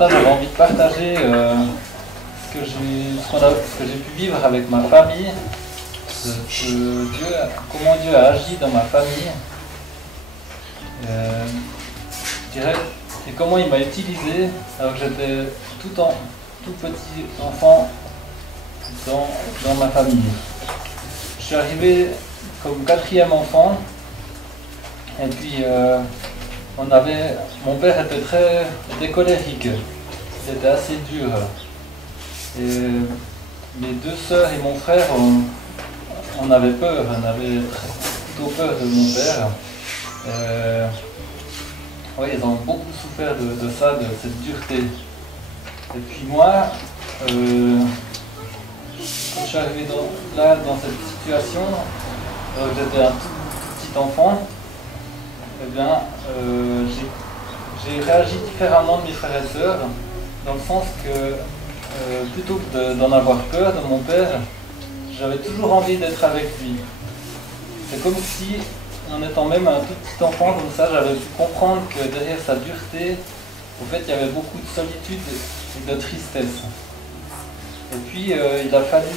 matin, j'avais envie de partager ce que j'ai pu vivre avec ma famille, comment Dieu a agi dans ma famille, je dirais, et comment il m'a utilisé alors que j'étais tout petit enfant dans ma famille. Je suis arrivé comme 4e enfant, et puis mon père était colérique, c'était assez dur. Et mes 2 sœurs et mon frère, on avait peur, on avait plutôt peur de mon père. Oui, ils ont beaucoup souffert de ça, de cette dureté. Et puis moi, quand je suis arrivé dans cette situation, j'étais un tout petit enfant, eh bien, j'ai réagi différemment de mes frères et sœurs, dans le sens que plutôt que d'en avoir peur de mon père, j'avais toujours envie d'être avec lui. C'est comme si, en étant même un tout petit enfant comme ça, j'avais pu comprendre que derrière sa dureté, au fait, il y avait beaucoup de solitude et de tristesse. Et puis, il a fallu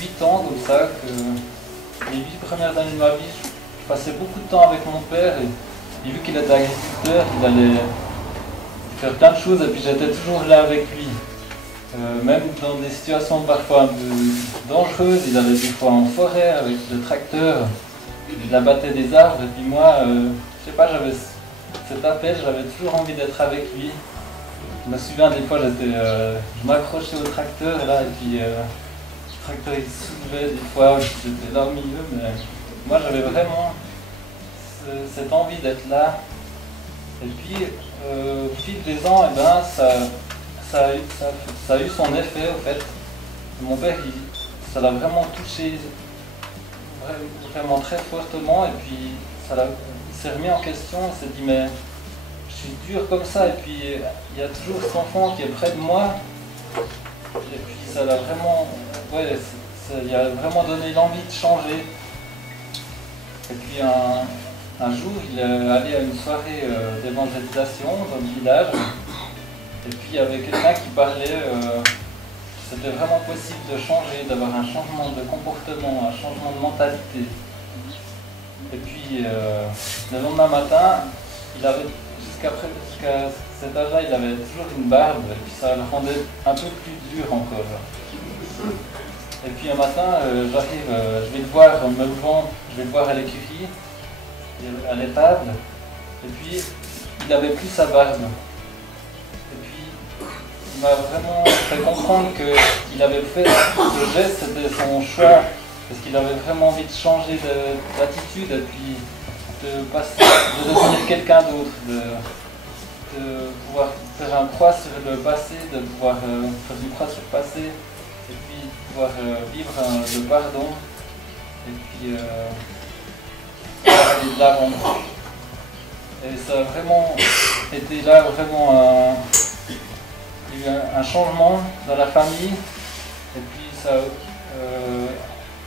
8 ans comme ça, que les 8 premières années de ma vie, je passais beaucoup de temps avec mon père, et vu qu'il était agriculteur, il allait faire plein de choses, et puis j'étais toujours là avec lui. Même dans des situations parfois un peu dangereuses, il allait des fois en forêt avec le tracteur, il abattait des arbres, et puis moi, je sais pas, j'avais cet appel, j'avais toujours envie d'être avec lui. Je me souviens des fois, je m'accrochais au tracteur, et puis le tracteur il se soulevait des fois, j'étais là au milieu, mais moi j'avais vraiment cette envie d'être là. Et puis, au fil des ans, eh ben, ça a eu son effet, au fait. Mon père, ça l'a vraiment touché, vraiment très fortement, et puis il s'est remis en question, il s'est dit, mais je suis dur comme ça, et puis il y a toujours cet enfant qui est près de moi, et puis ça l'a vraiment, il a vraiment donné l'envie de changer. Et puis un jour, il est allé à une soirée d'évangélisation dans le village, et puis il y avait quelqu'un qui parlait, c'était vraiment possible de changer, d'avoir un changement de comportement, un changement de mentalité. Et puis le lendemain matin, jusqu'à cet âge-là, il avait toujours une barbe, et puis ça le rendait un peu plus dur encore. Et puis un matin, j'arrive, je vais le voir en me levant, je vais le voir à l'écurie, à l'étable, et puis il avait plus sa barbe. Et puis il m'a vraiment fait comprendre qu'il avait fait ce geste, c'était son choix, parce qu'il avait vraiment envie de changer d'attitude, et puis de devenir quelqu'un d'autre, de pouvoir faire un croix sur le passé, de pouvoir faire une croix sur le passé, et puis de pouvoir vivre le pardon, et puis aller de l'avant. Et ça a vraiment été là, vraiment il y a eu un changement dans la famille, et puis ça,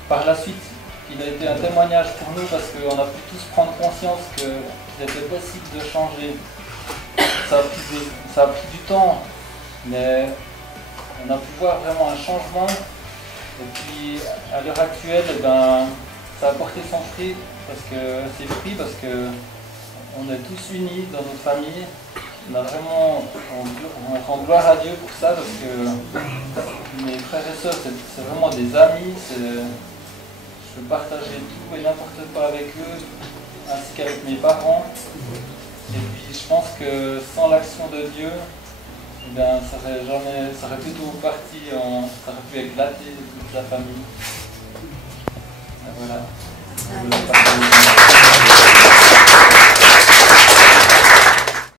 par la suite, il a été un témoignage pour nous parce qu'on a pu tous prendre conscience qu'il était possible de changer. Ça a pris du temps, mais on a pu voir vraiment un changement. Et puis à l'heure actuelle, eh ben, ça a porté son fruit, parce que on est tous unis dans notre famille. On rend gloire à Dieu pour ça, parce que mes frères et sœurs, c'est vraiment des amis. Je peux partager tout et n'importe quoi avec eux, ainsi qu'avec mes parents. Et puis je pense que sans l'action de Dieu, eh bien, ça aurait plutôt parti, ça aurait pu éclater toute la famille. Et voilà.